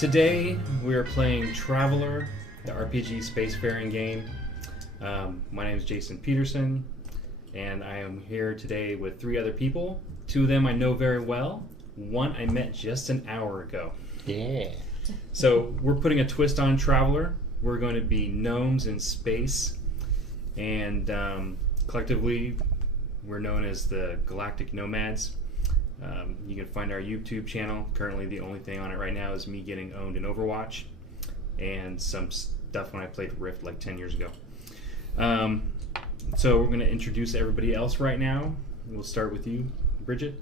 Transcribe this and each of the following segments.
Today we are playing Traveler, the RPG spacefaring game. My name is Jason Peterson, and I am here today with 3 other people. 2 of them I know very well. 1 I met just an hour ago. Yeah. So we're putting a twist on Traveler. We're going to be gnomes in space, and collectively we're known as the Galactic Gnomads. You can find our YouTube channel. Currently the only thing on it right now is me getting owned in Overwatch and some stuff when I played Rift like 10 years ago. So we're going to introduce everybody else right now. We'll start with you, Bridgett.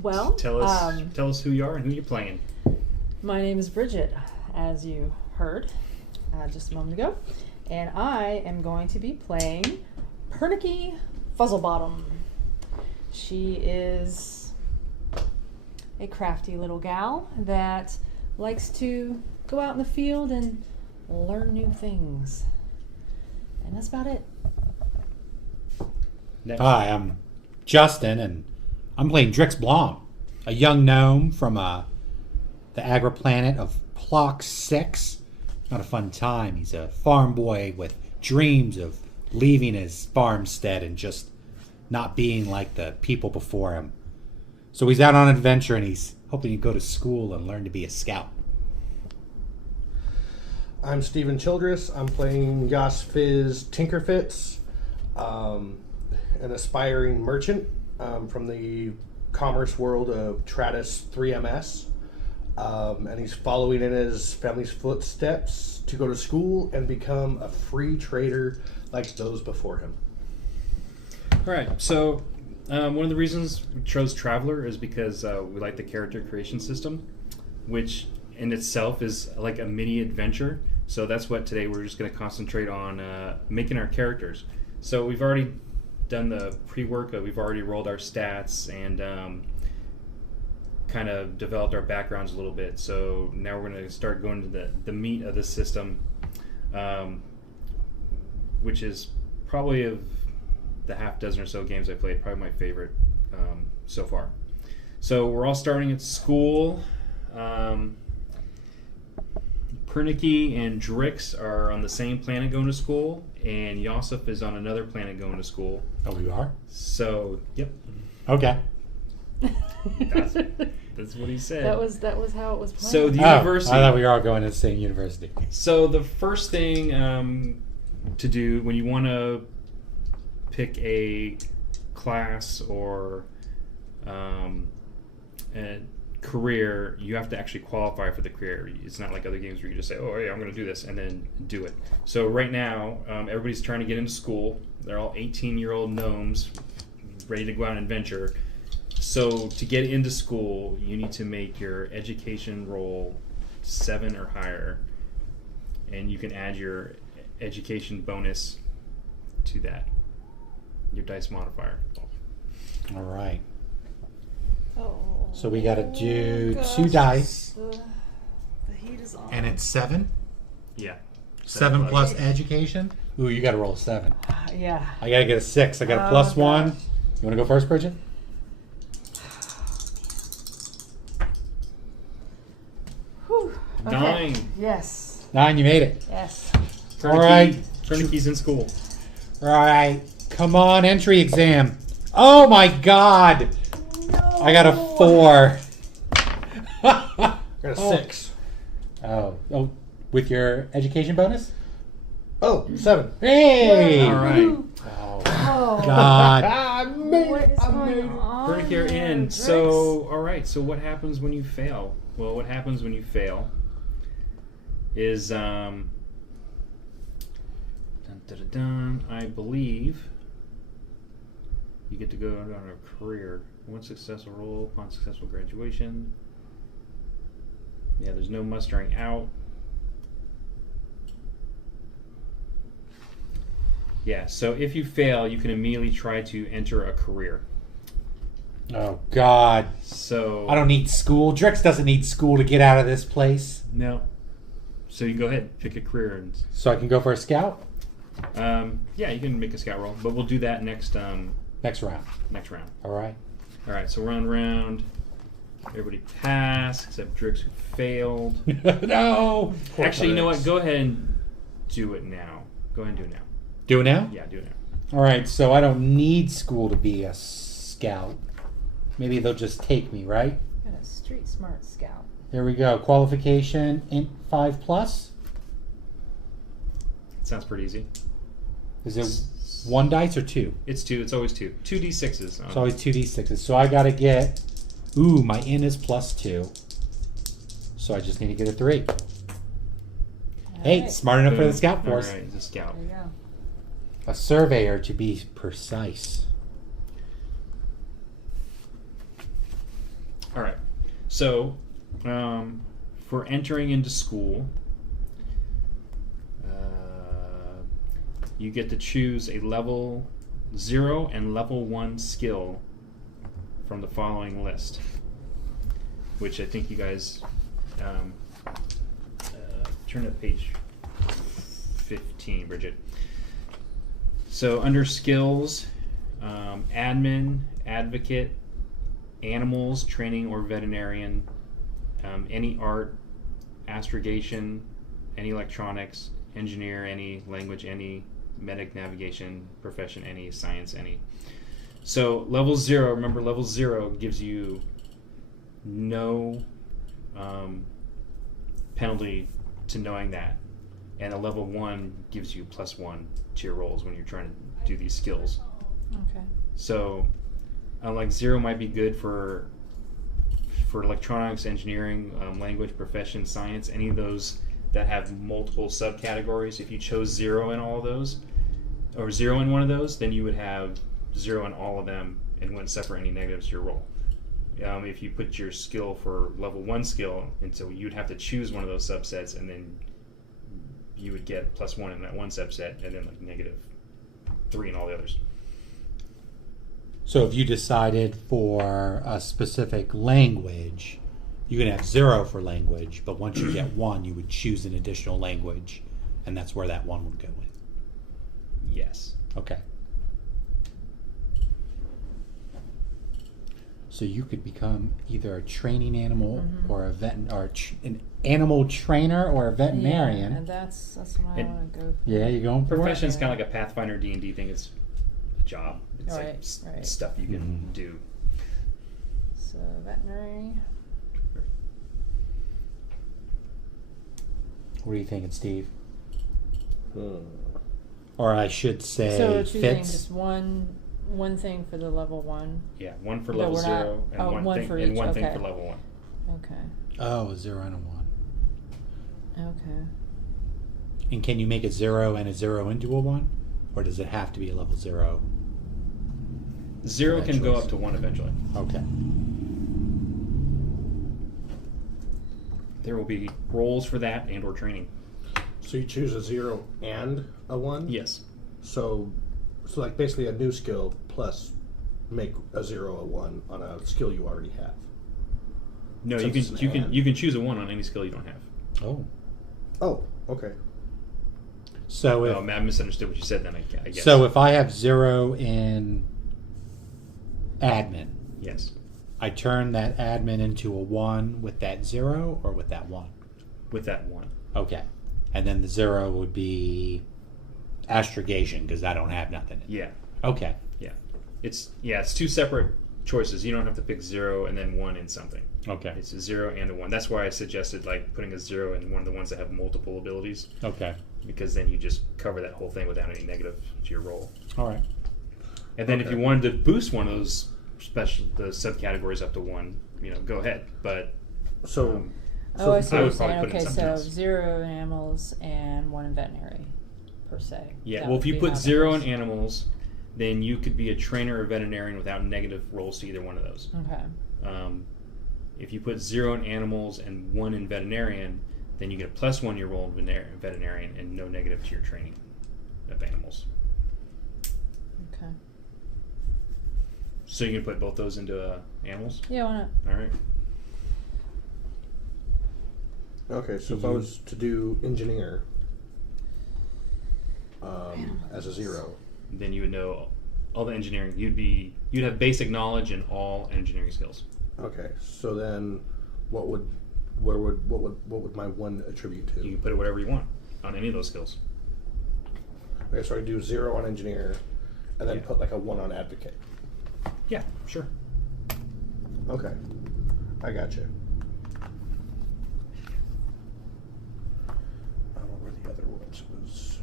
Well, tell us who you are and who you're playing. My name is Bridgett, as you heard just a moment ago, and I am going to be playing Pernicky Fuzzlebottom. She is a crafty little gal that likes to go out in the field and learn new things. And that's about it. Next. Hi, I'm Justin, and I'm playing Drix Blom, a young gnome from the agri-planet of Plock 6. Not a fun time. He's a farm boy with dreams of leaving his farmstead and just not being like the people before him. So he's out on an adventure, and he's hoping to go to school and learn to be a scout. I'm Stephen Childress. I'm playing Yas Fizz Tinkerfits, an aspiring merchant from the commerce world of Tratus 3MS. And he's following in his family's footsteps to go to school and become a free trader like those before him. All right, so one of the reasons we chose Traveler is because we like the character creation system, which in itself is like a mini adventure. So that's what today we're just going to concentrate on making our characters. So we've already done the pre-work, we've already rolled our stats and kind of developed our backgrounds a little bit. So now we're going to start going to the meat of the system, which is probably of the half dozen or so games I played, probably my favorite so far. So we're all starting at school. Pernicky and Drix are on the same planet going to school, and Yosef is on another planet going to school. Oh, you are? So, yep. Okay. That's what he said. That was how it was planned. So the university. I thought we were all going to the same university. So the first thing to do when you want to pick a class or a career, you have to actually qualify for the career. It's not like other games where you just say, oh, yeah, I'm going to do this, and then do it. So right now, everybody's trying to get into school. They're all 18-year-old gnomes ready to go out and adventure. So to get into school, you need to make your education roll 7 or higher, and you can add your education bonus to that, your dice modifier. All right. Oh, So we got to do gosh, 2 dice, the heat is on. and it's 7. Yeah. 7 plus education. Ooh, you got to roll a 7. Yeah. I got to get a 6. I got a plus 1. You want to go first, Bridget? Whew. Okay. 9. Yes. 9, you made it. Yes. All right. Pernicky's in school. All right. Come on, entry exam. Oh, my God. No. I got a 4. I got a 6. Oh, with your education bonus? Oh, 7. Hey! All right. Oh, Oh. God. I made What it. is I going made it. on? Pernick, you're here, in. Drix? So, all right. So what happens when you fail? Well, what happens when you fail is, dun, dun, dun, dun, I believe you get to go on a career. 1 successful roll upon successful graduation. Yeah, there's no mustering out. Yeah, so if you fail, you can immediately try to enter a career. Oh, God. So I don't need school. Drix doesn't need school to get out of this place. No. So you can go ahead, pick a career, and So I can go for a scout? yeah, you can make a scout roll, but we'll do that next Next round. next round. All right. All right, so we're on round Everybody passed except Drix, who failed. No. Actually, you know what? Go ahead and do it now. Go ahead and do it now. Do it now? Yeah, do it now. All right, so I don't need school to be a scout. Maybe they'll just take me, right? Got a street smart scout. There we go. Qualification, int 5+. Sounds pretty easy. Is it 1 dice or 2? It's 2. It's always 2. 2d6s. It's always 2d6s. So I got to get... Ooh, my int is +2. So I just need to get a 3. Hey, Alright. smart enough for the scout force. All right, the scout. There you go. A surveyor, to be precise. All right. So, for entering into school, you get to choose a level 0 and level 1 skill from the following list, which I think you guys turn to page 15, Bridgett. So under skills, admin, advocate, animals, training or veterinarian, any art, astrogation, any electronics, engineer, any language, any medic, navigation, profession, any science, any. So level 0, remember level 0 gives you no penalty to knowing that, and a level 1 gives you +1 to your rolls when you're trying to do these skills. Okay. So like 0 might be good for electronics, engineering, language, profession, science, any of those that have multiple subcategories. If you chose 0 in all of those, or 0 in one of those, then you would have 0 in all of them and wouldn't suffer any negatives to your roll. If you put your skill for level 1 skill, and so you'd have to choose one of those subsets, and then you would get +1 in that one subset, and then like -3 in all the others. So if you decided for a specific language, you can have 0 for language, but once you get 1, you would choose an additional language, and that's where that 1 would go in. Yes. Okay. So you could become either a training animal or a an animal trainer or a veterinarian. Yeah, and that's what I And- want to go for. Yeah, you're going for Profession's it. kind of like a Pathfinder D&D thing. It's a job. It's like Right. stuff you can do. So veterinary. What are you thinking, Steve? Or I should say, So choosing fits. just one thing for the level 1. Yeah, 1 for No, level we're not- 0 and oh, one one thing for and each, one thing okay. for level 1. Okay. Oh, a 0 and a 1. Okay. And can you make a 0 and a 0 into a 1? Or does it have to be a level 0? 0 can go choice. up to 1 eventually. Okay. There will be roles for that and or training. So you choose a 0 and a 1? Yes. So like basically a new skill plus make a 0 a 1 on a skill you already have. No, Since it's an and. you can choose a 1 on any skill you don't have. Oh. Oh, okay. So if, Oh, I misunderstood what you said then, I guess. so if I have 0 in admin, yes. I turn that admin into a 1 with that 0 or with that 1? With that 1. Okay. And then the 0 would be astrogation because I don't have nothing. Yeah. Okay. Yeah. It's 2 separate choices. You don't have to pick 0 and then 1 in something. Okay. It's a 0 and a 1. That's why I suggested like putting a 0 in one of the ones that have multiple abilities, Okay. because then you just cover that whole thing without any negative to your roll. All right. And then if Okay. you wanted to boost one of those the subcategories up to 1, go ahead. But So Oh, I see I what would you're probably saying. put it in Okay, something so else. 0 in animals and 1 in veterinary, per se. yeah, That well, would if you be put how 0 that in is. animals, then you could be a trainer or veterinarian without negative rolls to either one of those. Okay. If you put 0 in animals and 1 in veterinarian, then you get a +1 your roll in veterinarian and no negative to your training of animals. Okay. So you can put both those into animals? Yeah, why not? All right. okay, so if I was to do engineer as a 0, Then you would know all the engineering. You'd have basic knowledge in all engineering skills. Okay, so then what would my 1 attribute to? You can put it whatever you want on any of those skills. Okay, so I do 0 on engineer, and then Yeah. put like a 1 on advocate. Yeah, sure. Okay, I got you. What were the other ones? It was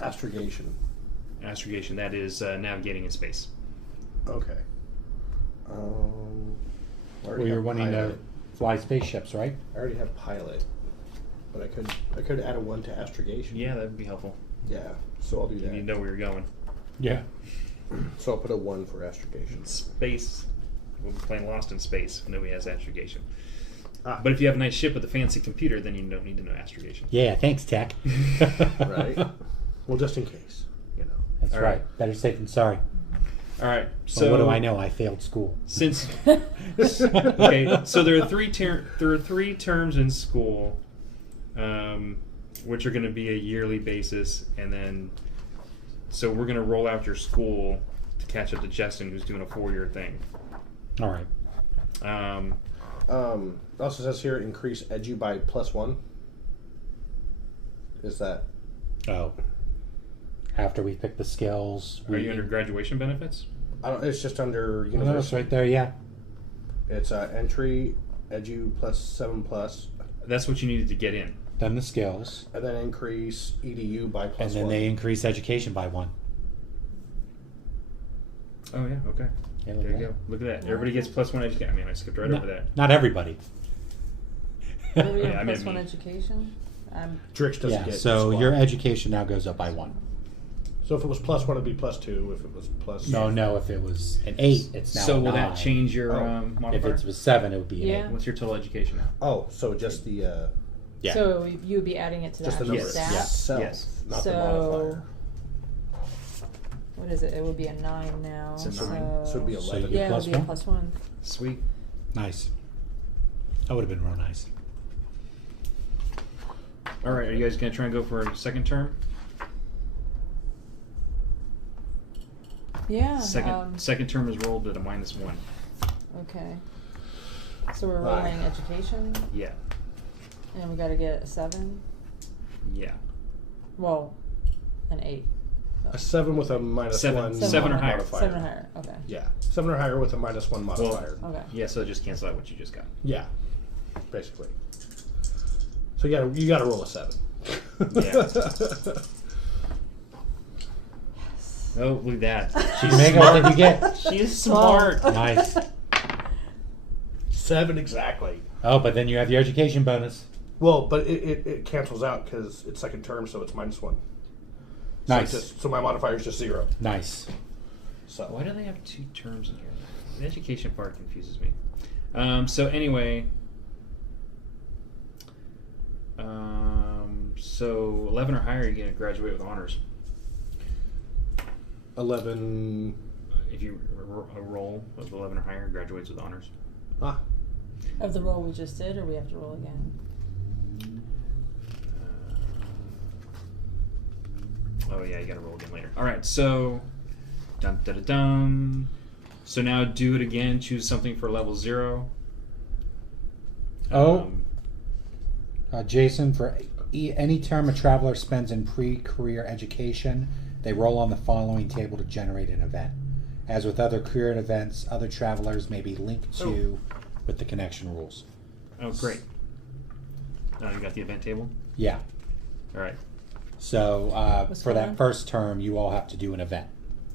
astrogation. Astrogation, that is navigating in space. Okay. I already Well, you're have wanting to pilot. fly spaceships, right? I already have pilot, but I could add a 1 to astrogation. Yeah, that would be helpful. Yeah, so I'll do You that. need to know where you're going. Yeah. So I'll put a 1 for astrogation. Space. We'll be playing Lost in Space. Nobody has astrogation. Ah. But if you have a nice ship with a fancy computer, then you don't need to know astrogation. Yeah, thanks, Tech. Right? Well, just in case, you know. That's All right. right. Better safe than sorry. All right. So So what do I know? I failed school. Since okay, so there are three terms in school, which are going to be a yearly basis, and then so we're going to roll out your school to catch up to Justin, who's doing a 4-year thing. All right. It also says here increase edu by +1. Is that Oh. After we pick the skills, Are you under graduation benefits? I don't? It's just under Oh, no, it's university. right there. Yeah. It's entry edu +7+, That's what you needed to get in. Then the skills, and then increase edu by +1. and then they increase education by 1. Oh yeah, okay. Yeah, There you go. Look at that. Everybody gets +1 education. I mean, I skipped right over that. Not everybody. What do we Yeah, have I mean, +1 me. education? Drix doesn't Yeah. get So squat. your education now goes up by 1. So if it was +1, it'd be +2. If it was plus No. If it was an 8, it's now So a will 9. that change your If modifier? it was 7, it would be an Yeah. 8. What's your total education now? Oh, so just the Yeah. So you would be adding it to just the the number actual Yes. stat? itself, Yes. not the So- modifier. What is it? It would be a 9 now. It's a so 9. So it'd be So 11. you Yeah, it plus would be a one? +1. Sweet. Nice. That would have been real nice. All right, are you guys going to try and go for a second term? Yeah. Second term is rolled at a -1. Okay. So we're Right. rolling education, Yeah. and we got to get a 7. Yeah. Well, an 8. A 7 with a -1 Seven or higher. modifier. 7 or higher. Okay. Yeah, 7 or higher with a -1 modifier. Okay. Yeah, so just cancel out what you just got. Yeah, basically. So you got to roll a 7. Yeah. Oh, look at that. She's making what did you get? She is smart. Nice. 7 exactly. Oh, but then you have your education bonus. Well, but it cancels out because it's second term, so it's -1. Nice. So my modifier is just 0. Nice. So Why do they have 2 terms in here? The education part confuses me. So anyway, so 11 or higher, you're going to graduate with honors. 11. If you roll of 11 or higher, graduates with honors. Ah, Of the roll we just did, or we have to roll again? Oh yeah, you got to roll again later. All right, so dum da da dum. So now do it again. Choose something for level 0. Oh. Jason, for any term a traveler spends in pre-career education, they roll on the following table to generate an event. As with other career events, other travelers may be linked to with the connection rules. Oh, great. You got the event table? Yeah. All right, So What's for going that on? first term, you all have to do an event.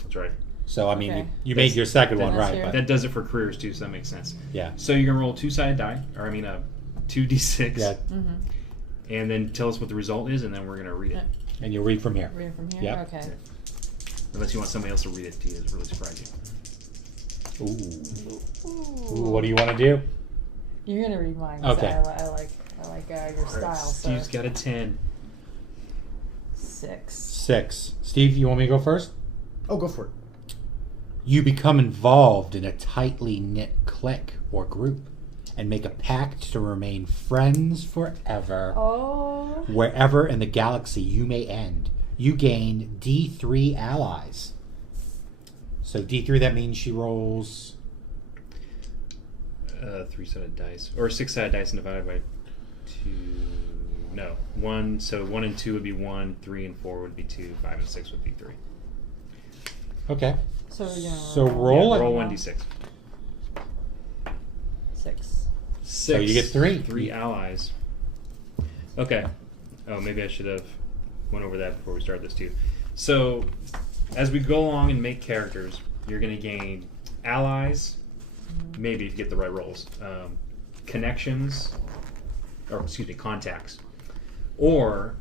that's right. So, I mean, Okay. you made your second one That's right. here. But That does it for careers too, so that makes sense. yeah. So you're gonna roll 2-sided die, or I mean, 2d6, Yeah. Mm-hmm. and then tell us what the result is, and then we're gonna read it. And you'll read from here. Read it from here? Yep. Okay. Unless you want somebody else to read it to you, it's really surprising. Ooh. Ooh. Ooh, what do you want to do? You're going to read mine. 'cause Okay. I like your style. So. Steve's got a 10. 6. 6. Steve, you want me to go first? oh, go for it. You become involved in a tightly knit clique or group and make a pact to remain friends forever. Oh. Wherever in the galaxy you may end, you gain D3 allies. So D3, that means she rolls 3-sided dice. Or 6-sided dice and divided by 2. No. 1. So 1 and 2 would be 1. 3 and 4 would be 2. 5 and 6 would be 3. Okay. So we're gonna So roll it. Roll 1d6. 6. 6. So you get 3. 3 allies. Okay. Oh, maybe I should have went over that before we started this too. So, as we go along and make characters, you're going to gain allies, maybe if you get the right rolls, connections, or excuse me, contacts, or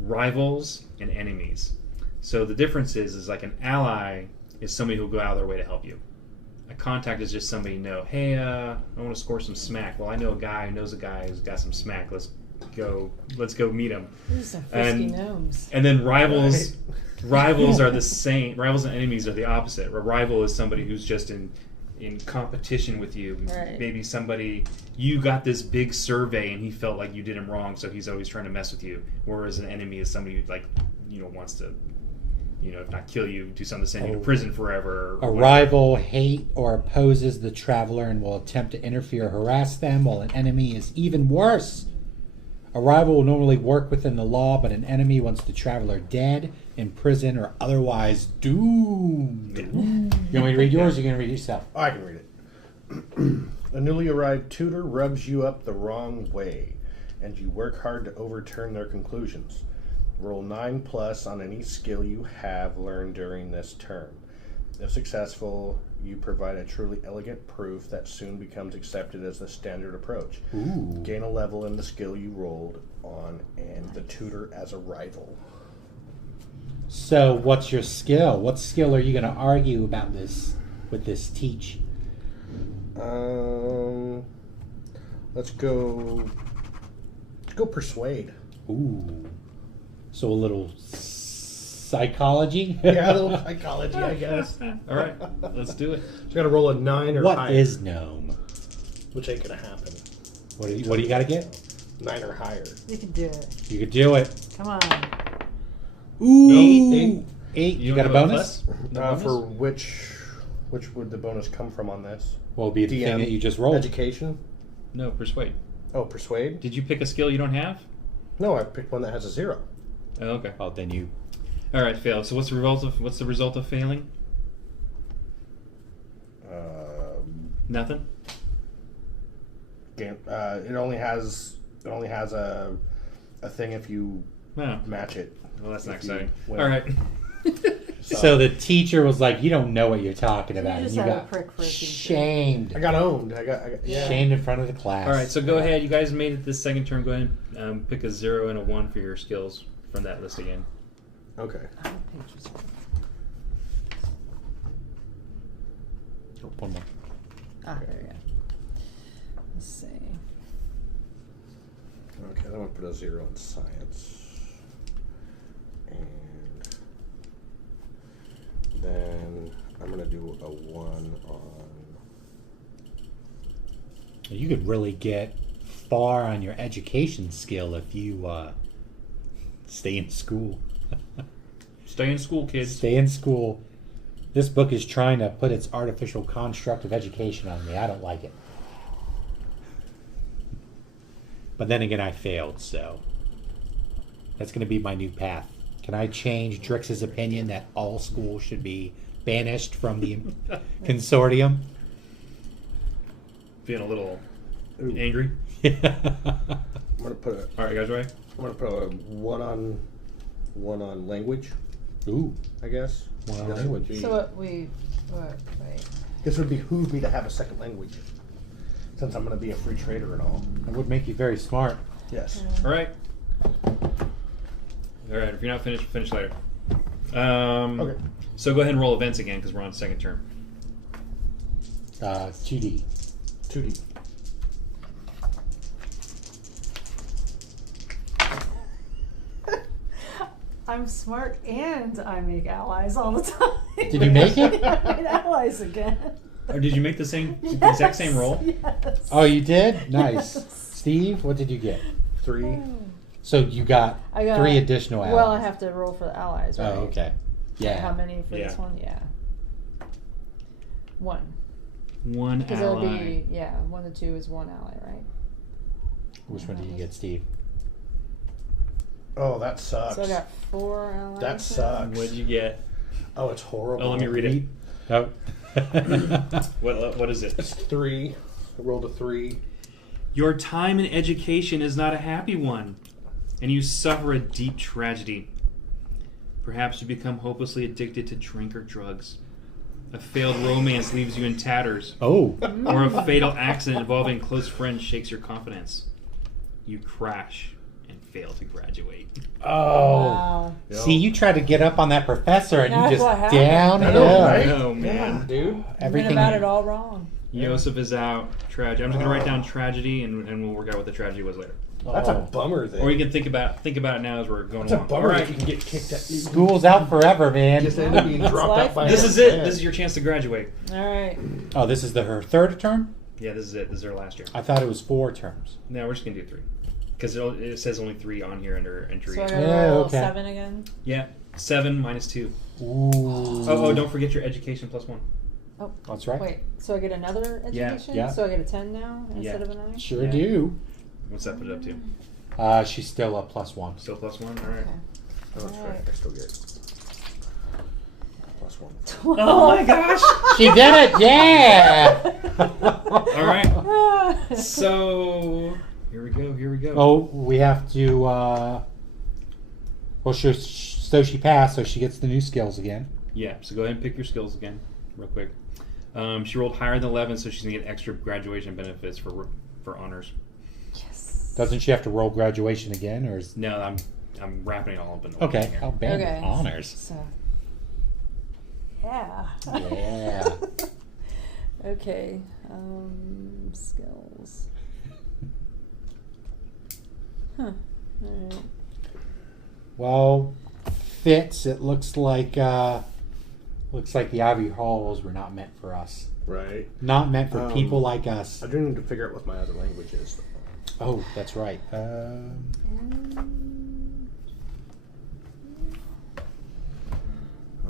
rivals and enemies. So the difference is like an ally is somebody who'll go out of their way to help you. A contact is just somebody you know, hey, I want to score some smack. Well, I know a guy who knows a guy who's got some smack. Let's go meet him. These are some frisky gnomes. And then rivals rivals are the same. Rivals and enemies are the opposite. A rival is somebody who's just in competition with you. Right. Maybe somebody, you got this big survey and he felt like you did him wrong, so he's always trying to mess with you. Whereas an enemy is somebody who, like, wants to, if not kill you, do something to send you to prison forever. A rival hate or opposes the traveler and will attempt to interfere or harass them, while an enemy is even worse. A rival will normally work within the law, but an enemy wants the traveler dead, in prison, or otherwise doomed. Yeah. You want me to read yours, or you going to read yourself? Oh, I can read it. A newly arrived tutor rubs you up the wrong way, and you work hard to overturn their conclusions. Roll 9+ on any skill you have learned during this term. If successful, you provide a truly elegant proof that soon becomes accepted as the standard approach. Ooh. Gain a level in the skill you rolled on, and the tutor as a rival. So, what's your skill? What skill are you going to argue about this with this teach? Let's go persuade. Ooh. So a little psychology? Yeah, a little psychology, I guess. All right, let's do it. So got to roll a 9 or What higher. is gnome? Which ain't gonna happen. What do you got to get? 9 or higher. You can do it. You could do it. Come on. Ooh. 8. You got a don't have bonus? No bonus? For which would the bonus come from on this? Well, it'll be the thing DM, that you just rolled. Education? No, persuade. Oh, persuade? Did you pick a skill you don't have? No, I picked one that has a 0. Oh, okay. Oh, then you... All right, failed. So what's the result of failing? Nothing. It only has a thing if you Oh, match it. well, that's not If you exciting. win. All right. So the teacher was like, you don't know what you're talking You about. just And you had a got prick for a teacher. shamed. I got owned. I got yeah. Shamed in front of the class. All right, so go ahead. You guys made it this second turn. Go ahead and pick a 0 and a 1 for your skills from that list again. Okay. Oh, page was- Oh, one more. Ah, there we go. Let's see. Okay, I'm gonna put a 0 in science. And then I'm gonna do a 1 on You could really get far on your education skill if you stay in school. Stay in school, kids. Stay in school. This book is trying to put its artificial construct of education on me. I don't like it. But then again, I failed, so that's going to be my new path. Can I change Drix's opinion that all schools should be banished from the consortium? Feeling a little Ooh. angry. I'm gonna put a All right, guys, ready? I'm gonna put a 1 on language, Ooh. I guess. One on Guess it language. would be- So wait. Guess it would behoove me to have a second language, since I'm gonna be a free trader and all. That would make you very smart. Yes. All right. All right. If you're not finished, finish later. Okay. So go ahead and roll events again because we're on second turn. 2D. 2D. I'm smart and I make allies all the time. Did you make it? I made allies again. Or did you make the exact same roll? Yes. Oh, you did? Nice. Yes. Steve, what did you get? 3. So you got, I got 3 additional allies. Well, I have to roll for the allies, right? Oh, okay. How Yeah. many for this Yeah. one? Yeah. 1. One Because it'll ally. be 1 to 2 is 1 ally, right? Which one do you get, Steve? Oh, that sucks. So I got 4 allies. That sucks. What'd you get? Oh, it's horrible. Oh, let me read it. Oh. What is it? It's 3. I rolled a 3. Your time in education is not a happy one, and you suffer a deep tragedy. Perhaps you become hopelessly addicted to drink or drugs. A failed romance leaves you in tatters, Oh. or a fatal accident involving close friends shakes your confidence. You crash and fail to graduate. Oh. Wow. See, you tried to get up on that professor and That's you what just happened. down I and know, up. right? Oh, man. Yeah, dude. You Everything went about it all wrong. Yosef is out. Tragedy. I'm just gonna write down tragedy, and we'll work out what the tragedy was later. That's a Oh. bummer thing. Or you can think about it now as we're going That's a along. bummer All that right. you can get kicked out. School's out forever, man. Just end up being That's dropped life. out by This a is it. fan. This is your chance to graduate. All right. Oh, this is her third term? Yeah, this is it. This is our last year. I thought it was 4 terms. No, we're just gonna do 3, because it says only 3 on here under entry. So I gotta Yeah, roll okay. 7 again. Yeah, 7 minus 2. Ooh. Oh, don't forget your education plus 1. That's right. Wait, so I get another Yeah, education? yeah. So I get a 10 now instead Yeah. of a 9? Sure Yeah. do. What's that put it up to? She's still a +1. Still plus 1. All right. Okay. Oh, that's right. I still get +1. Oh my gosh! She did it! Yeah! All right. So here we go. Here we go. Oh, we have to. Well, so she passed, so she gets the new skills again. Yeah. So go ahead and pick your skills again, real quick. She rolled higher than 11, so she's gonna get extra graduation benefits for honors. Yes. Doesn't she have to roll graduation again, or is No, I'm wrapping it all up in the okay? here. I'll ban Okay. honors. So. Yeah. Yeah. Okay. Skills. Huh. Alright. Well, Fitz, it looks like the Ivy Halls were not meant for us. Right. Not meant for people like us. I do need to figure out what my other language is. Oh, that's right.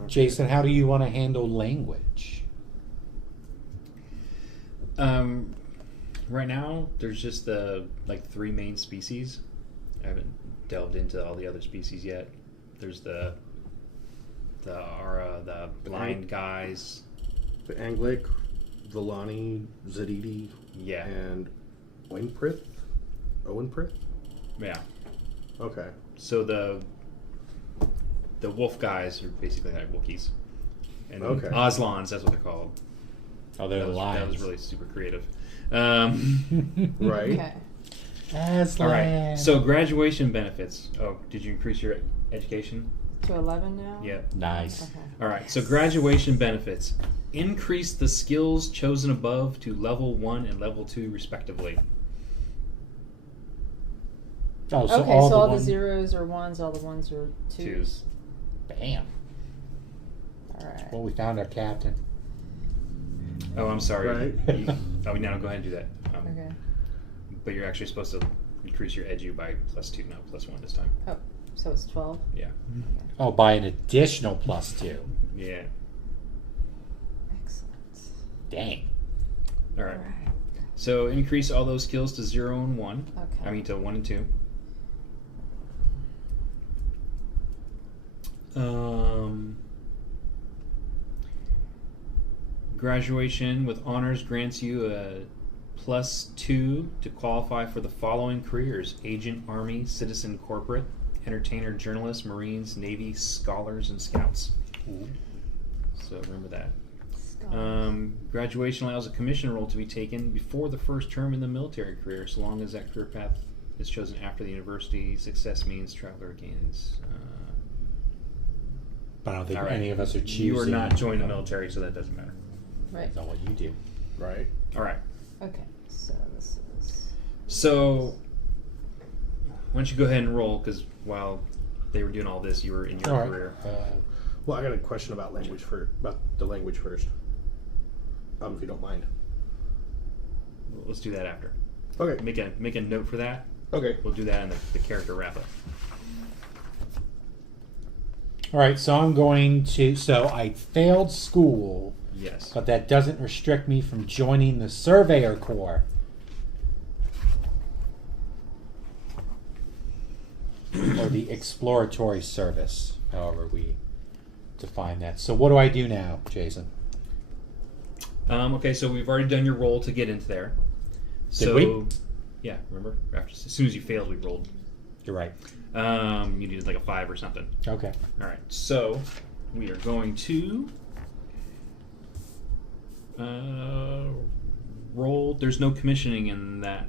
Jason, how do you want to handle language? Right now, there's just the 3 main species. I haven't delved into all the other species yet. There's the blind guys. The Anglic, Villani, Zadidi, Yeah. and Owenprith? Owenprith? Yeah. Okay. So the wolf guys are basically like Wookiees. And Okay. Oslons, that's what they're called. Oh, they're That the was lions. really super creative. Right. Okay. All right. So graduation benefits. Oh, did you increase your education? To 11 now? Yeah. Nice. Okay. All right. So graduation benefits. Increase the skills chosen above to level 1 and level 2 respectively. Oh, so Okay, all so the all ones- the zeros are ones, all the ones are twos. Twos. Bam. Alright. Well, we found our captain. Oh, I'm sorry. Right. No, go ahead and do that. Okay. But you're actually supposed to increase your edu by +2, not +1 this time. Oh, so it's 12? Yeah. Oh, by an additional +2. Yeah. Excellent. Dang. All right. Alright. So increase all those skills to 0 and 1. Okay. I mean to 1 and 2. Graduation with honors grants you a +2 to qualify for the following careers: agent, army, citizen, corporate, entertainer, journalist, marines, navy, scholars, and scouts. So remember that. Graduation allows a commission role to be taken before the first term in the military career, so long as that career path is chosen after the university. Success means traveler gains. But I don't think All right. any of us are choosing. You are not joining the military, so that doesn't matter. Right. That's not what you do. Right. All right. Okay, so this is... So why don't you go ahead and roll? Because while they were doing all this, you were in your All right. career. Well, I got a question about the language first. If you don't mind. Let's do that after. Okay. Make a note for that. Okay. We'll do that in the character wrap up. All right, so I'm going to. So I failed school. Yes. But that doesn't restrict me from joining the Surveyor Corps. Or the Exploratory Service, however we define that. So what do I do now, Jason? Okay, so we've already done your roll to get into there. Did we? Yeah, remember? As soon as you failed, we rolled. You're right. You needed like a 5 or something. Okay. All right, so we are going to roll. There's no commissioning in that,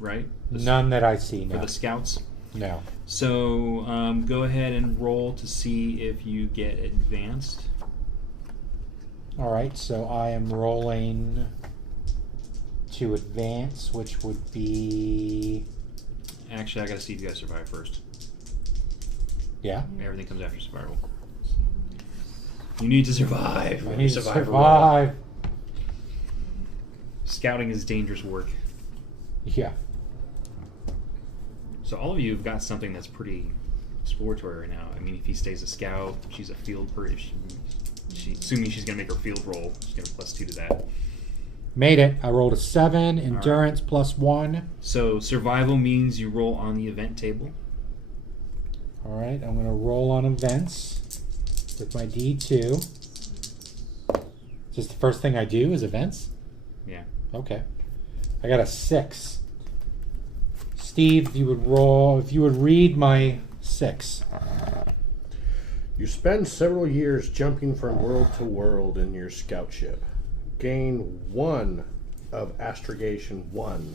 right? None that I see For now. the scouts. No. So go ahead and roll to see if you get advanced. All right, so I am rolling to advance, which would be... Actually, I gotta see if you guys survive first. Yeah? Everything comes after survival. You need to survive. I need to Survivor roll. survive. Scouting is dangerous work. Yeah. So all of you have got something that's pretty exploratory right now. I mean, if he stays a scout, she's a field person. Assuming she's gonna make her field roll, she's gonna +2 to that. Made it. I rolled a 7, endurance +1. So survival means you roll on the event table. All right, I'm going to roll on events with my D2. Just the first thing I do is events? Yeah. Okay. I got a 6. Steve, if you would read my 6. You spend several years jumping from world to world in your scout ship. Gain 1 of astrogation 1,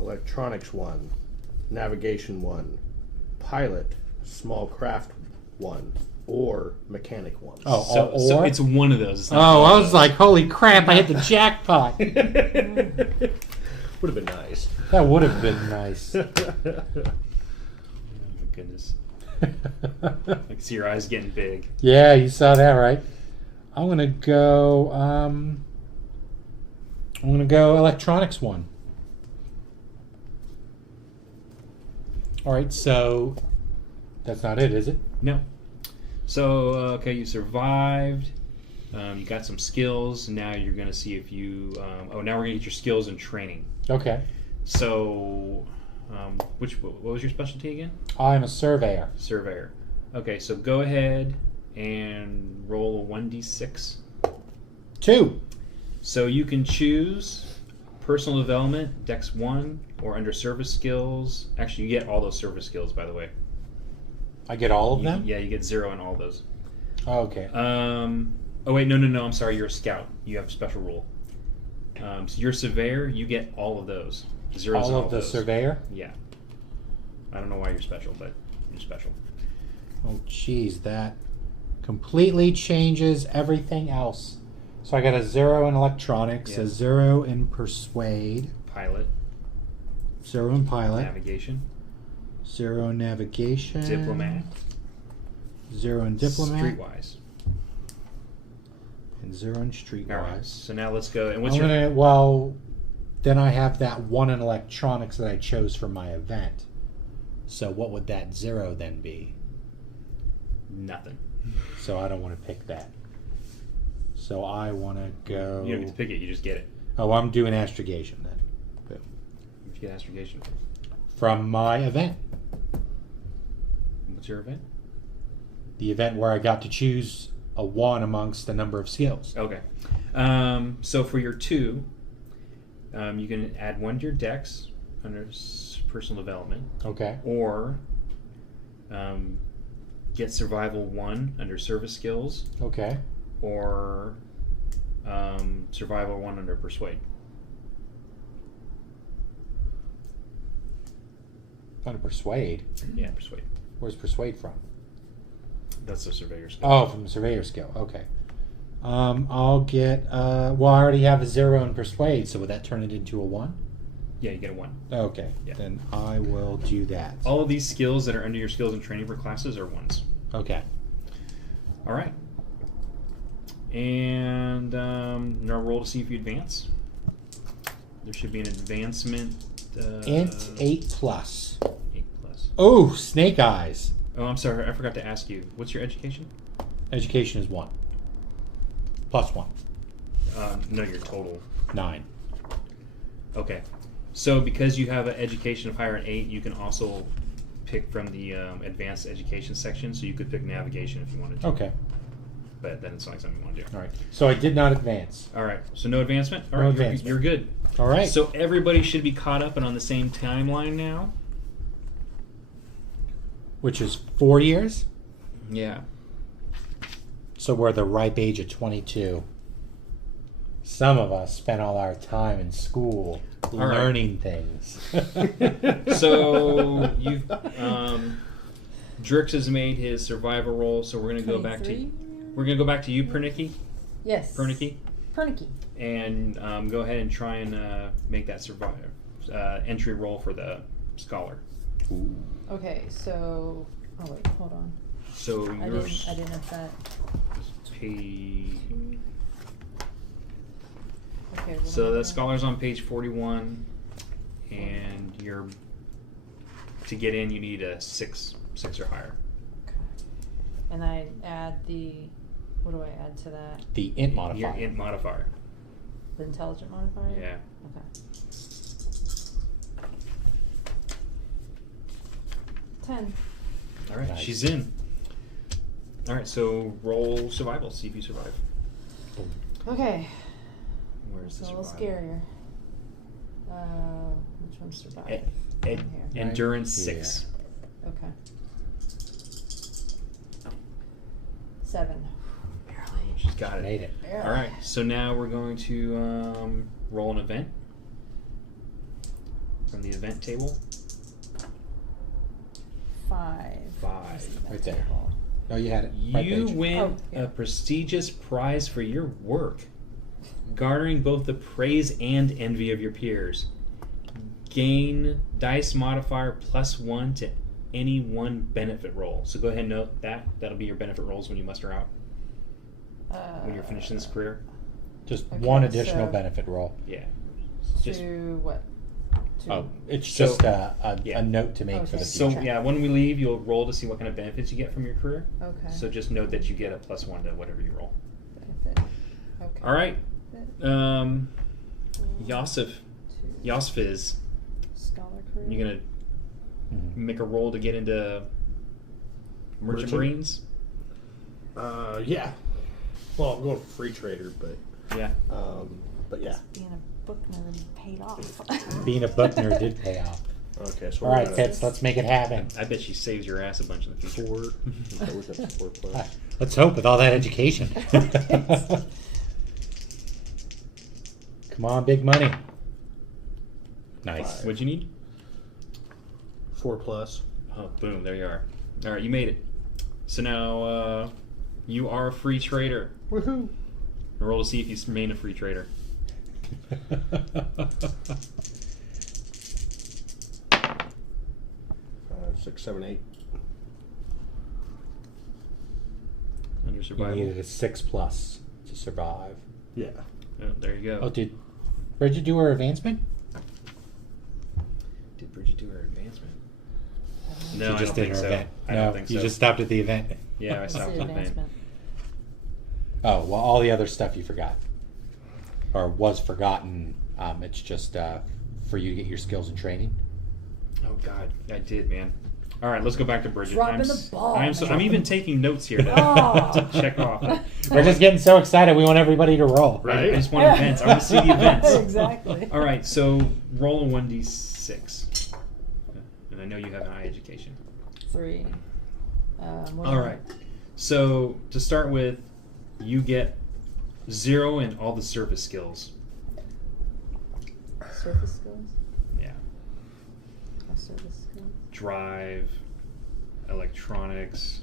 electronics 1, navigation 1, pilot, small craft 1, or mechanic 1. Oh, So or? it's one of those. It's Oh, not all I of was those. like, holy crap, I hit the jackpot. Would have been nice. That would have been nice. Oh my goodness. I can see your eyes getting big. Yeah, you saw that, right? I'm going to go electronics 1. All right, so that's not it, is it? No. So, okay, you survived. You got some skills. Now you're going to see if you... now we're going to get your skills and training. Okay. So, what was your specialty again? I'm a surveyor. Surveyor. Okay, so go ahead and roll a 1d6. 2. So you can choose personal development, Dex 1, or under service skills. Actually, you get all those service skills, by the way. I get all of them? Yeah, you get 0 in all those. Oh, okay. Oh wait, no. I'm sorry. You're a scout. You have a special rule. So you're a surveyor. You get all of those. 0 all in of the those. surveyor? Yeah. I don't know why you're special, but you're special. Oh, jeez, that completely changes everything else. So I got a 0 in electronics, Yeah. a 0 in persuade, Pilot, 0 in pilot, navigation, 0 in navigation, diplomat, 0 in diplomat, streetwise. and 0 in streetwise. All right. So now let's go. And what's I'm your? gonna, well, then I have that 1 in electronics that I chose for my event. So what would that 0 then be? Nothing. So I don't want to pick that. So I want to go... You don't get to pick it. You just get it. Oh, I'm doing astrogation then. Boom. You get astrogation. From my event. What's your event? The event where I got to choose a 1 amongst a number of skills. Okay. So for your 2, you can add 1 to your Dex under personal development, Okay. or get survival 1 under service skills, Okay. or survival 1 under persuade. Under persuade. Yeah, persuade. Where's persuade from? That's the surveyor skill. Oh, from the surveyor skill. Okay. I'll get... well, I already have a 0 in persuade, so would that turn it into a 1? Yeah, you get a 1. Okay. Yeah. Then I will do that. All of these skills that are under your skills and training for classes are 1s. Okay. All right. And now roll to see if you advance. There should be an advancement. Int 8 plus. 8 plus. Oh, snake eyes. Oh, I'm sorry. I forgot to ask you. What's your education? Education is 1. Plus 1. No, your total. 9. Okay. So because you have an education of higher than 8, you can also pick from the advanced education section. So you could pick navigation if you wanted to. Okay. But then it's not something you want to do. All right. So I did not advance. All right. So no advancement? All No right. advancement. You're good. All right. So everybody should be caught up and on the same timeline now. Which is 4 years? Yeah. So we're the ripe age of 22. Some of us spent all our time in school right. learning things. So you've Drix has made his survivor roll, so we're gonna go back to 23? you, Pernicky. Yes. Pernicky. Pernicky. And go ahead and try and make that survivor entry roll for the scholar. Ooh. Okay, so oh wait, hold on. So I yours didn't have that. page. Okay. what So am I the doing? scholar's on page 41, and you're to get in. You need a 6 or higher. Okay. And I add the. What do I add to that? The int modifier. Your int modifier. The intelligent modifier. Yeah. Okay. 10. All right, Nice. she's in. All right, so roll survival. See if you survive. Okay. Where's the It's a little survival? scarier. Which one survived? Ed- Here. Endurance Right 6. Okay. 7. Barely. She's got it. Made it. Barely. All right, so now we're going to roll an event from the event table. 5. 5. Right there. Oh, you had it. Right You page. win Oh, yeah. a prestigious prize for your work, garnering both the praise and envy of your peers. Gain dice modifier +1 to any one benefit roll. So go ahead and note that. That'll be your benefit rolls when you muster out, when you're finishing this career. Just Okay, one additional so- benefit roll. Yeah. Just To what? To Oh, it's So- just yeah. a note to make for Okay. the so future. yeah, when we leave, you'll roll to see what kind of benefits you get from your career. Okay. So just note that you get a +1 to whatever you roll. Benefit. Okay. All right. Two. Yosfiz, Scholar career. Mm-hmm. you gonna make a roll to get into Merchant Merchant? Marines? Yeah. Well, I'm going free trader, but Yeah. yeah. Being a book nerd paid off. Being a book nerd did pay off. Okay, so All right, we're Fitz, let's make it happen. I bet she saves your ass a bunch in the future. 4. That was at 4 plus. Let's hope with all that education. Come on, big money. Nice. Five. What'd you need? 4 plus. Oh, boom! There you are. All right, you made it. So now you are a free trader. Woohoo! Roll to see if you remain a free trader. 6, 7, 8. Under You survival. needed a 6+ to survive. Yeah. Oh, there you go. Oh, did Bridgett do her advancement? Did Bridget do her advancement? No, She I just don't did think her so. event. I No, don't think you so. just stopped at the event. Yeah, I It's stopped the at the event. advancement. Oh, well, all the other stuff you forgot. Or was forgotten. It's just for you to get your skills and training. Oh God, I did, man. All right, let's go back to Bridget. Dropping the ball, I'm man. even taking notes here to, Oh. to check off. We're just getting so excited. We want everybody to roll. Right? I just want events. I want to see the events. Exactly. All right, so roll a 1d6. And I know you have an high education. 3. What All right. So to start with, you get 0 in all the surface skills. Surface skills? Yeah. Surface skills? Drive, electronics.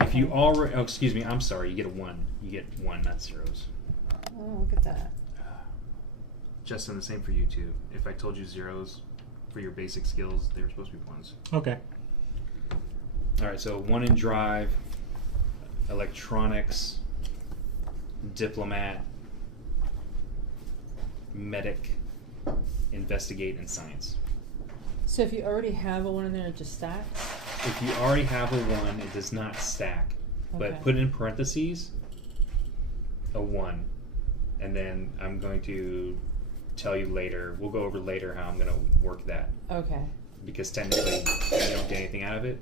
If you already, oh, excuse me, I'm sorry, you get a 1. You get 1, not zeros. Oh, look at that. Justin, the same for you too. If I told you zeros for your basic skills, they were supposed to be 1s. Okay. All right, so 1 in drive, electronics, diplomat, medic, investigate, and science. So if you already have a 1 in there, it just stacks? If you already have a 1, it does not stack. But Okay. put in parentheses a 1. and then I'm going to tell you later. We'll go over later how I'm going to work that. Okay. Because technically you don't get anything out of it,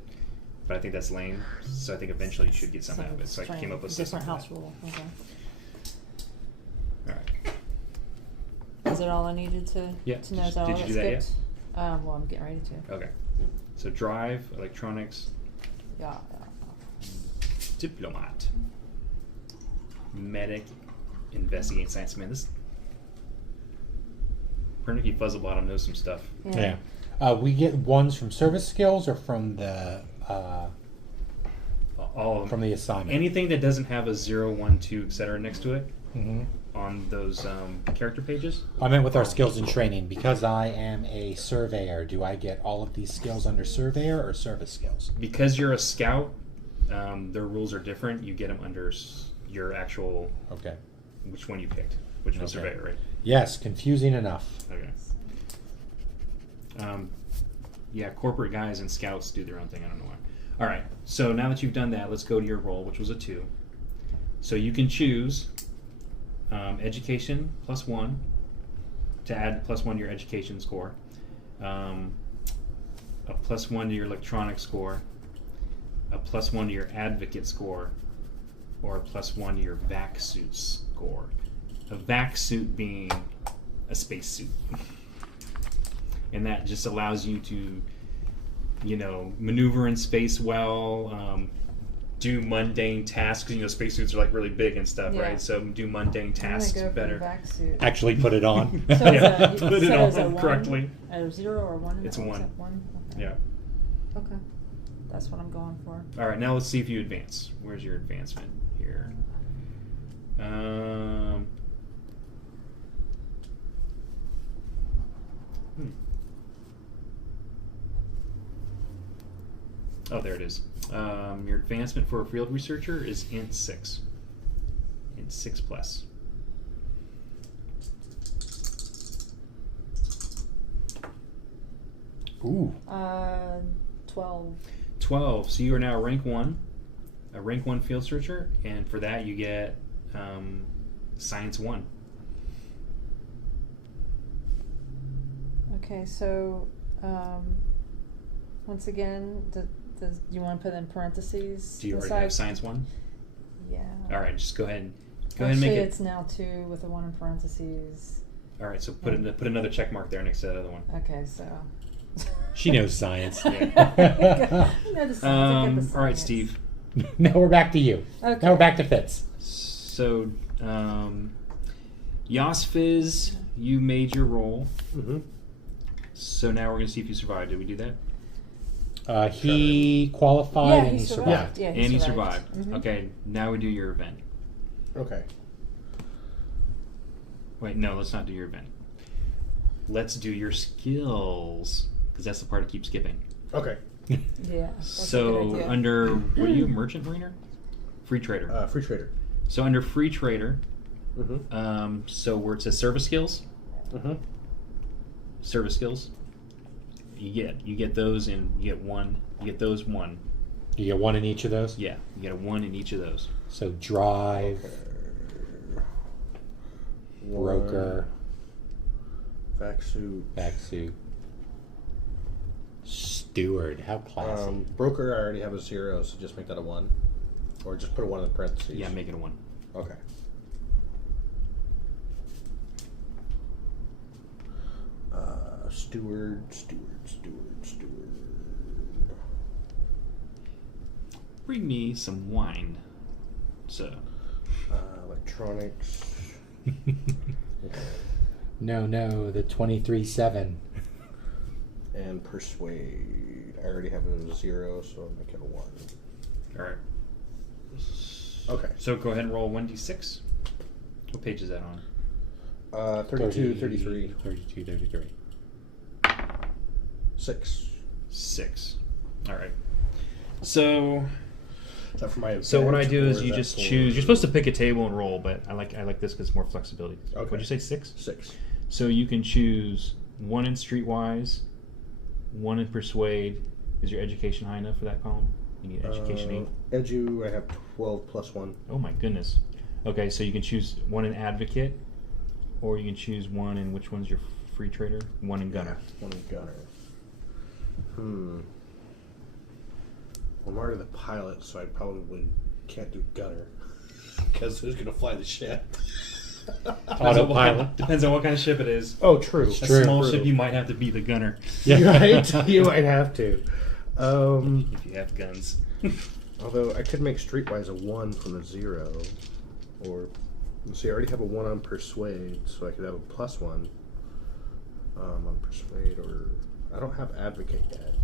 but I think that's lame. So I think eventually you should get something out of it. So I came up with a system different for house rule. Okay. that. All right. Is it all I needed to Yeah. to know? Is that all Did you do that yet? skipped? Well, I'm getting ready to. Okay. So drive, electronics, Yeah. diplomat, medic, investigate science. Man, this Pernicky Fuzzlebottom knows some stuff. Yeah. We get ones from service skills or from the All of from them. the assignment. Anything that doesn't have a 0, 1, 2, etc. next to it hmm on those character pages. I meant with our skills and training. Because I am a surveyor, do I get all of these skills under surveyor or service skills? Because you're a scout, their rules are different. You get them under your actual, Okay. which one you picked, which was Okay. surveyor, right? Yes, confusing enough. Okay. Yeah, corporate guys and scouts do their own thing. I don't know why. All right. So now that you've done that, let's go to your roll, which was a 2. So you can choose education +1 to add +1 to your education score, a +1 to your electronic score, a +1 to your advocate score, or a +1 to your vac suit score. A vac suit being a space suit. And that just allows you to, maneuver in space well, do mundane tasks. Spacesuits are like really big and stuff, Yeah. right? So do mundane I'm tasks gonna go better. for the back suit. Actually put it on. So is Yeah, that- put it so is on that one? correctly. A 0 or 1? It's a 1. 1? Okay. Yeah. Okay. That's what I'm going for. All right, now let's see if you advance. Where's your advancement here? Oh, there it is. Your advancement for a field researcher is int 6. Int 6 plus. Ooh. 12. 12. So you are now rank 1, a rank 1 field searcher, and for that you get science 1. Okay, so once again, does you want to put in parentheses? Do you already beside- have science 1? Yeah. All right, just go ahead and Actually, make it. it's now 2 with a 1 in parentheses. All right, so put another check mark there next to that other one. Okay, so. She knows science. I know the science, I get the All right, science. Steve. Now we're back to you. Okay. Now we're back to Fitz. So, Yosfiz, you made your roll. Mm-hmm. So now we're going to see if you survived. Did we do that? He qualified Yeah, and he he survived. survived. Yeah, And he survived. Mhm. Okay, now we do your event. Okay. Wait, no, let's not do your event. Let's do your skills, because that's the part I keep skipping. Okay. Yeah. That's a good So idea. under, what are you, merchant mariner? Free trader. Free trader. So under free trader, Mm-hmm. so where it says service skills, Mm-hmm. service skills, you get those and you get 1. You get those 1. You get 1 in each of those? Yeah, you get a 1 in each of those. So drive, broker, Vac suit. back suit, steward. How classy. Broker, I already have a 0, so just make that a 1. Or just put a 1 in the parentheses. Yeah, make it a 1. Okay. Steward. Bring me some wine. So, Electronics. No, the 23-7. And persuade. I already have a 0, so I'll make it a 1. all right. Okay. So go ahead and roll 1d6. What page is that on? 32, 33. 32, 33. 6. 6. All right. So Is that for my So what I event, do or is you that just for- choose. You're supposed to pick a table and roll, but I like this because it's more flexibility. Okay. What'd you say? 6? 6. So you can choose 1 in streetwise, 1 in persuade. Is your education high enough for that column? You need education 8. Edu, I have 12 plus 1. Oh my goodness. Okay, so you can choose one in advocate, or you can choose one in which one's your free trader? One in gunner. One in gunner. Well, I'm already the pilot, so I probably can't do gunner. Because who's going to fly the ship? Autopilot. Depends on what kind of ship it is. Oh, true. A small ship, you might have to be the gunner. Yeah. Right? You might have to. If you have guns. Although I could make streetwise a 1 from a 0. Or, let's see, I already have a 1 on persuade, so I could have a +1 on persuade, or I don't have advocate yet.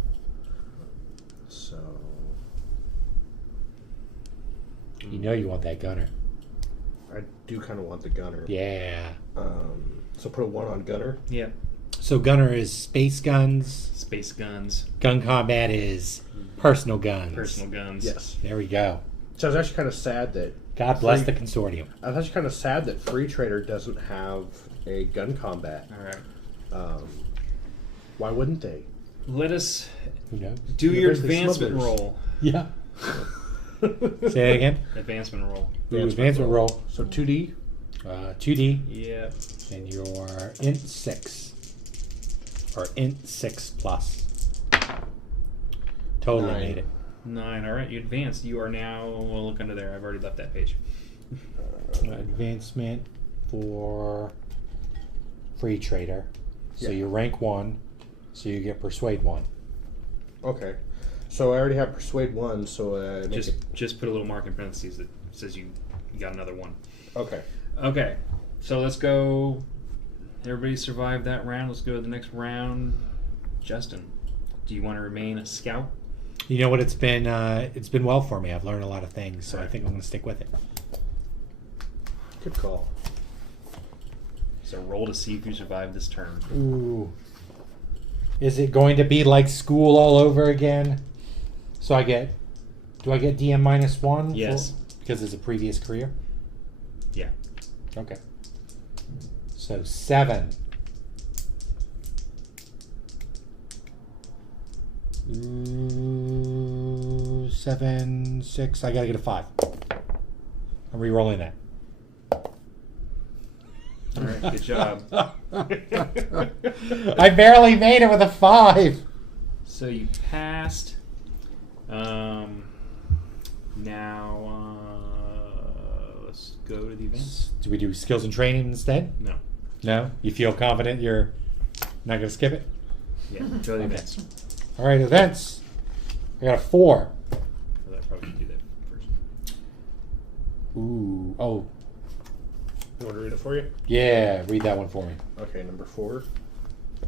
So. You know you want that gunner. I do kind of want the gunner. Yeah. So put a 1 on gunner. Yeah. So gunner is space guns. Space guns. Gun combat is personal guns. Personal guns. Yes. There we go. So I was actually kind of sad that God bless the consortium. I was actually kind of sad that Free Trader doesn't have a gun combat. All right. Why wouldn't they? Let us Who knows? do They're your basically advancement smugglers. roll. Yeah. Say it again. Advancement roll. Ooh, advancement roll. So 2D. 2D. Yeah. And you're int 6. Or int 6 plus. Totally 9. made it. 9. All right, you advanced. You are now. We'll look under there. I've already left that page. Advancement for free trader. So Yeah. you rank 1. So you get persuade 1. Okay. So I already have persuade 1. So Just put a little mark in parentheses that says you got another 1. Okay. Okay, so let's go. Everybody survived that round. Let's go to the next round. Justin, do you want to remain a scout? You know what? It's been well for me. I've learned a lot of things, so I think I'm going to stick with it. Good call. So roll to see if you survive this turn. Ooh. Is it going to be like school all over again? So do I get DM -1? Yes. Because it's a previous career? Yeah. Okay. So 7. Ooh, 7, 6. I gotta get a 5. I'm re-rolling that. All right, good job. I barely made it with a 5. So you passed. Now let's go to the event. Do we do skills and training instead? No. No? You feel confident you're not going to skip it? Yeah, go to the events. All right, events. I got a 4. Well, I probably should do that first. Ooh. Oh, You want to read it for you? yeah. Read that one for me. Okay, number 4.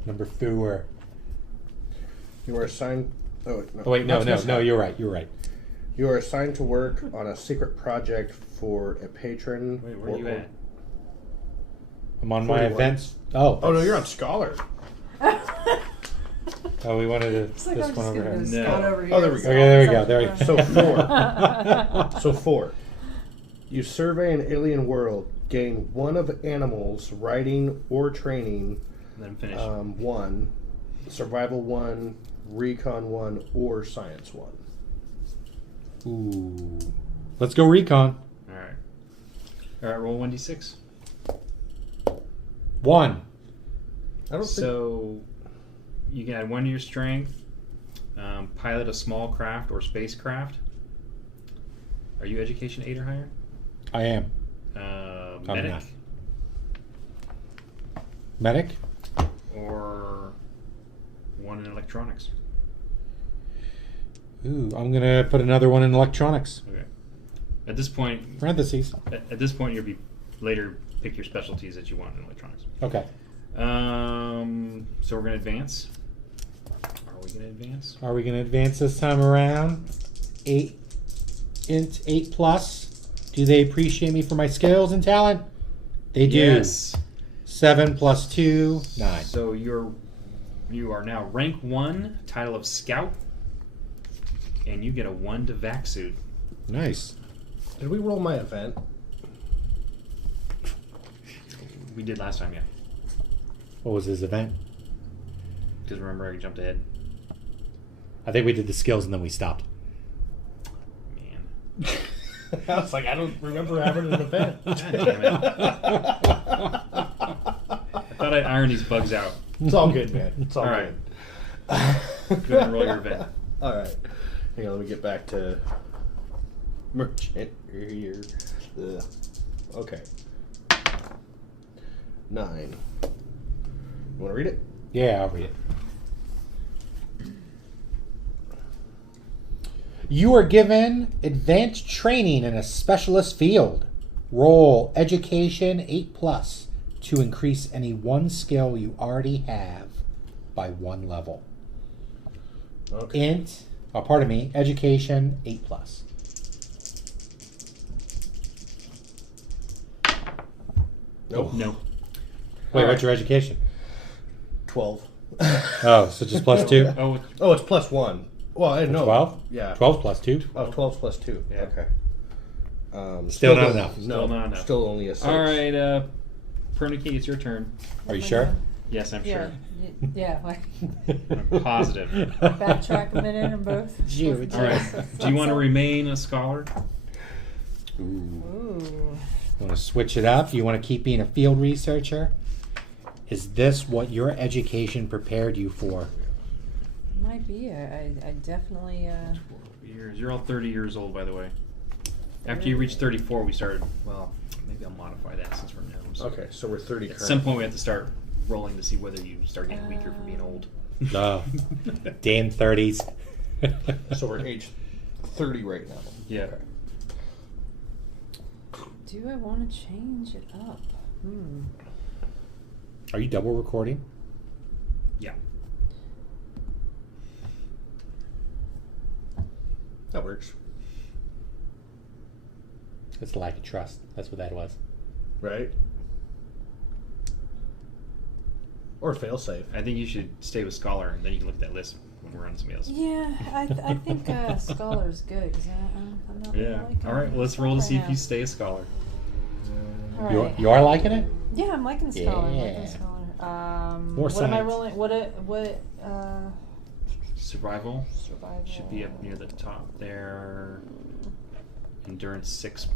Number 4. You are assigned. Oh wait, no. That's You're right. You're right. You are assigned to work on a secret project for a patron. Wait, where are you at? I'm on my 41. events. Oh. Oh no, you're on scholar. Oh, we wanted It's like this I'm one just over gonna here. go scout over here. Oh, there we go. Okay, there we go. There we go. So 4. So 4. You survey an alien world. Gain 1 of animals, riding or training. And then finish. 1, survival 1, recon 1, or science 1. Ooh. Let's go recon. All right. All right, roll 1d6. 1. I don't So you can add 1 to your strength. Pilot a small craft or spacecraft. Are you education 8 or higher? I am. Medic not. Medic? or 1 in electronics. Ooh, I'm going to put another one in electronics. Okay. At this point, Parentheses. at this point, you'll be later pick your specialties that you want in electronics. Okay. So we're gonna advance. Are we gonna advance? Are we going to advance this time around? 8. Int 8 plus. Do they appreciate me for my skills and talent? They do. Yes. 7 plus 2, 9. So you are now rank 1, title of scout, and you get a 1 to vac suit. Nice. Did we roll my event? We did last time, yeah. What was his event? Because remember, I jumped ahead. I think we did the skills and then we stopped. Man. I was like, I don't remember having an event. God damn it. I thought I'd iron these bugs out. It's all good, man. It's all Alright. good. Go ahead and roll your event. All right. Hang on, let me get back to merchant here. Ugh. Okay. 9. You want to read it? Yeah, I'll read it. You are given advanced training in a specialist field. Roll education 8+ to increase any one skill you already have by 1 level. Okay. Pardon me, education 8+. Nope. No. Wait, All what's your education? 12. Oh, so just +2? Oh, Oh, it's +1. Well, I didn't know. 12? Yeah. 12 +2? Oh, 12 +2. Yeah. Okay. Still not enough. No, Still not enough. Still only a 6. all right, Pernicky, it's your turn. Are you sure? Yes, I'm Yeah. sure. Yeah. Like, I'm positive. backtrack a minute on both. Gee, both All right. dice. Do you want to remain a scholar? Ooh. Ooh. You want to switch it up? You want to keep being a field researcher? Is this what your education prepared you for? Might be. I definitely. 12 years. You're all 30 years old, by the way. After you reach 34, we started. Well, maybe I'll modify that since we're gnomes. Okay, so we're 30 At current. some point, we have to start rolling to see whether you start getting weaker from being old. Oh, damn 30s. So we're age 30 right now. Yeah. Okay. Do I want to change it up? Are you double recording? Yeah. That works. It's lack of trust. That's what that was. Right? Or fail safe. I think you should stay with scholar, and then you can look at that list when we're on somebody else. Yeah, I think scholar's good. 'Cause I'm not really Yeah. liking All right. Well, let's roll to right see now. if you stay a scholar. All You right. you are liking it? Yeah, I'm liking the scholar. I'm liking the Yeah. scholar. More what am I science. rolling? What Survival survival should be up near the top there. Endurance 6.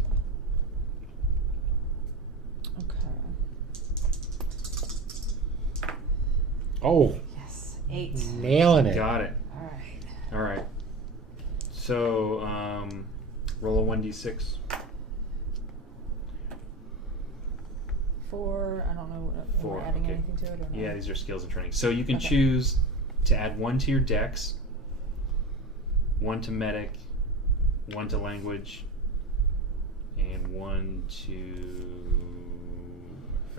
Okay. Oh, Yes. 8. nailing it. Got it. All right. All right. So, roll a 1d6. 4. I don't know. Am 4, I adding okay. anything to it or not? Yeah, these are skills and training. So you can Okay. choose to add 1 to your dex, 1 to medic, 1 to language, and 1 to...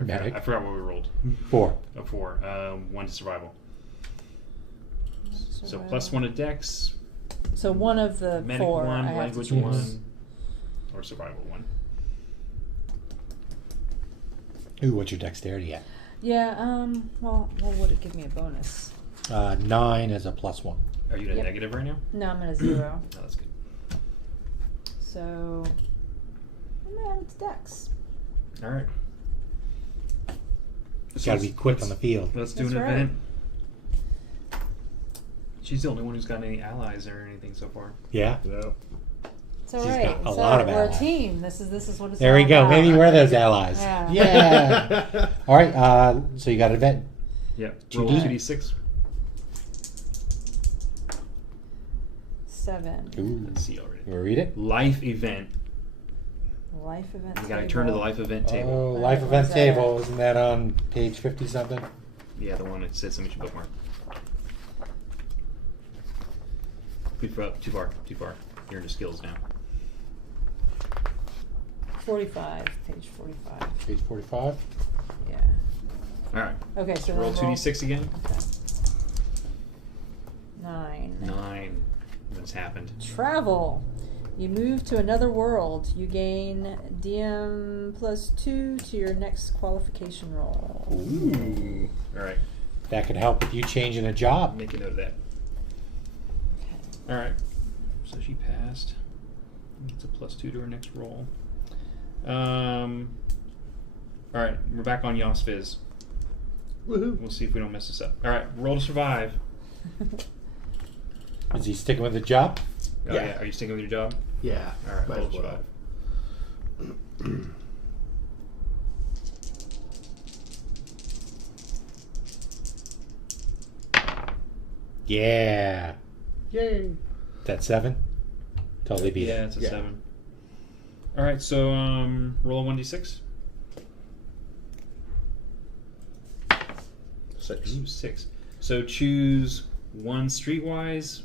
Medic. I forgot what we rolled. 4. 4. 1 to survival. So Survival. +1 to dex, So one of the medic 4 1, I have language to choose. 1, or survival 1. Ooh, what's your dexterity at? Yeah. Well, would it give me a bonus? 9 is a +1. Are you at a Yep. negative right now? No, I'm at a 0. No, that's good. So I'm gonna add it to Dex. All right. Got to be quick on the field. Let's do That's an right. event. She's the only one who's got any allies or anything so far. Yeah. No. It's all She's right. got a It's all lot right. of We're allies. a team. This is what it's There all we go. about. Maybe we're those allies. Yeah. Yeah. All right. So you got an event. Yep. 2D. Roll 2d6. 7. Ooh. Let's see already. You want to read it? Life event. Life event. You gotta table. turn to the life event table. Oh, Alright, life event what's that table. at? Isn't that on page 50 something? Yeah, the one that says somebody should bookmark. Too far. You're into skills now. 45. Page 45. Page 45. Yeah. All right. Okay. So Roll then 2d6 again. Okay. 9. 9. What's happened? Travel. You move to another world. You gain DM +2 to your next qualification roll. Ooh. All right. That could help with you changing a job. Make a note of that. Okay. All right. So she passed. Gets a +2 to her next roll. All right. We're back on Yosfiz. Woohoo. We'll see if we don't mess this up. All right. Roll to survive. Is he sticking with the job? Oh, Yeah. yeah. Are you sticking with your job? Yeah. All right. Might Roll as to well. survive. Yeah. Yay. That 7? Totally beat Yeah, it. it's a 7. All right, so roll a 1d6. 6. Ooh, 6. So choose 1 streetwise,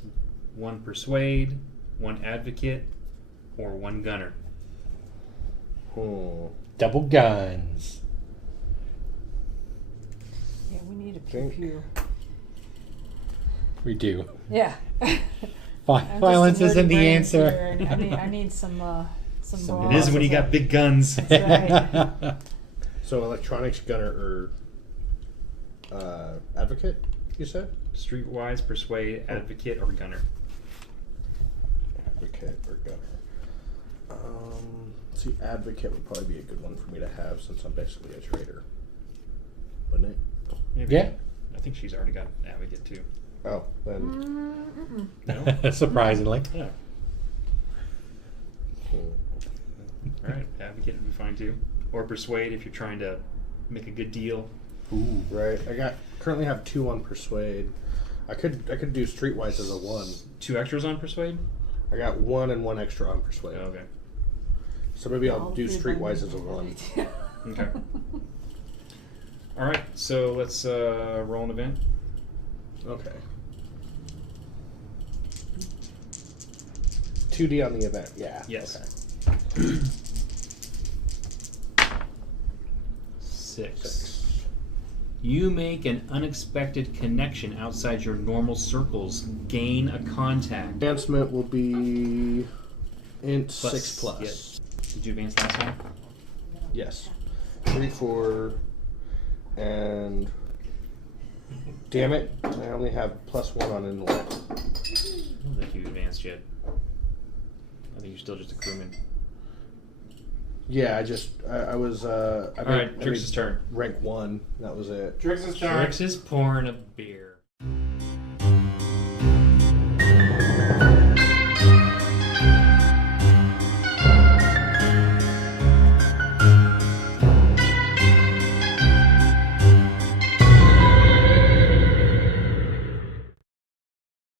1 persuade, 1 advocate, or 1 gunner. Double guns. Yeah, we need a pew Think. pew. We do. Yeah. Violence isn't the answer. I need some Some- It is when you got big guns. That's right. So electronics, gunner, or advocate, you said? Streetwise, persuade, advocate, or gunner. Advocate or gunner. See, advocate would probably be a good one for me to have since I'm basically a trader. Wouldn't it? Maybe. Yeah. I think she's already got advocate too. Oh, then. No? Surprisingly. Yeah. All right, advocate would be fine too. Or persuade if you're trying to make a good deal. Ooh. Right. Currently have 2 on persuade. I could do streetwise as a 1. 2 extras on persuade? I got 1 and 1 extra on persuade. Okay. So maybe I'll All do three streetwise bundles. as a 1. Okay. All right, so let's roll an event. Okay. 2D on the event. Yeah. Yes. Okay. 6. You make an unexpected connection outside your normal circles. Gain a contact. Advancement will be int 6 plus. Yes. Did you advance last time? Yes. 3, 4, and damn it, I only have +1 on intellect. I don't think you advanced yet. I think you're still just a crewman. Yeah, I was. All right, Drix's turn. Rank 1. That was it. Drix is turn. Drix is pouring a beer.